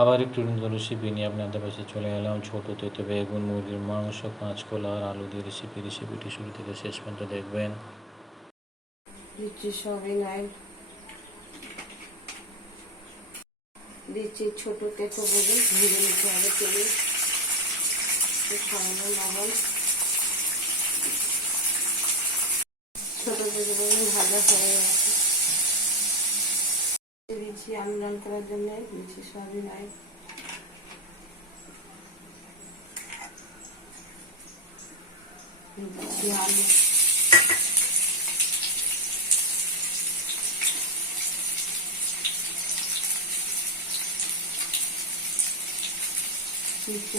আবার একটু রেসিপি নিয়ে আপনাদের পাশে চলে এলাম। ছোটো তেতো বেগুন, মুরগির মাংস কাঁচকলা আর আলু দিয়ে রেসিপি রেসিপিটি শুরু থেকে শেষ পর্যন্ত দেখবেন। দিচ্ছি সবিন দিচ্ছি ছোট তেতো বেগুন নিতে হবে তেলে ছোট তেতো বেগুন ভাজা হয়ে গেছে দিচ্ছি আলু করার জন্য দিচ্ছি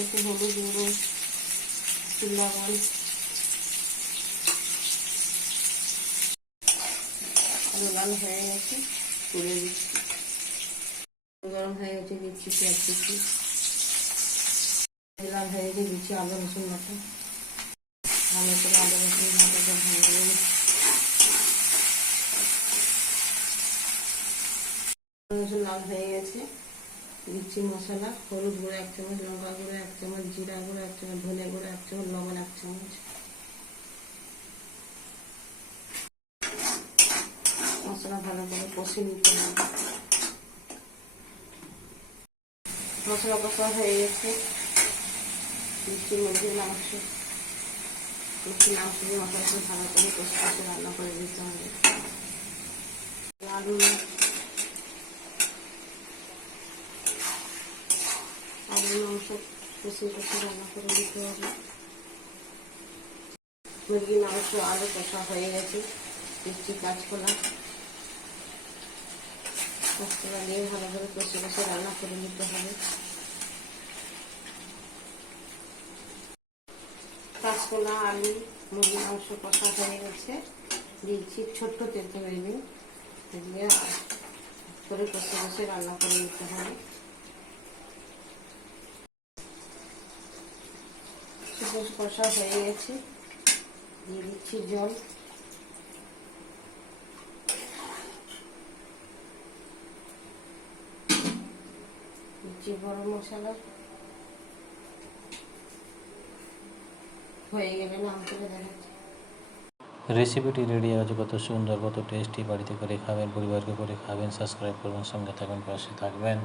একটু হলুদ গুঁড়ো লবণ হয়ে গেছে। তুলে দিচ্ছি। গরম হয়ে গেছে দিচ্ছি পেঁয়াজ দিচ্ছি লাল হয়ে গেছে দিচ্ছি আদা, রসুন বাটা। ভালো করে আদা, রসুন বাটাটা ভালো করে রসুন লাল হয়ে গেছে। দিচ্ছি মশলা, হলুদ গুঁড়ো এক চামচ, লঙ্কা গুঁড়ো এক চামচ, জিরা গুঁড়ো এক চামচ ধনে গুঁড়ো এক চামচ, লবণ এক চামচ। মশলা ভালো করে কষে নিতে হবে মশলা কষা হয়ে গেছে। দিচ্ছি মুরগির মাংস। মুরগির মাংস দিয়ে মশলাটা ভালো করে কষে কষে রান্না করে দিতে হবে। আলু। আলু, মাংস কষে কষে রান্না করে দিতে হবে। মুরগির মাংস আলু কষা হয়ে গেছে। দিচ্ছি কাঁচকলা। কাঁচকলা দিয়ে ভালো করে কষে কষে রান্না করে নিতে হবে। কাঁচকলা আলু, মুরগির মাংস কষা হয়ে গেছে। দিচ্ছি ছোট্ট তেলতে বেগুন দিয়ে করে কষে কষে রান্না করে নিতে হবে। কষা হয়ে গেছে। দিয়ে দিচ্ছি জল। দিচ্ছি গরম মশলা। হয়ে গেলে নাম করে দেখাচ্ছি। রেসিপিটি রেডি আছে, কত সুন্দর, কত টেস্টি বাড়িতে করে খাবেন, পরিবারকে করে খাবেন সাবস্ক্রাইব করবেন, সঙ্গে থাকবেন, পাশে থাকবেন।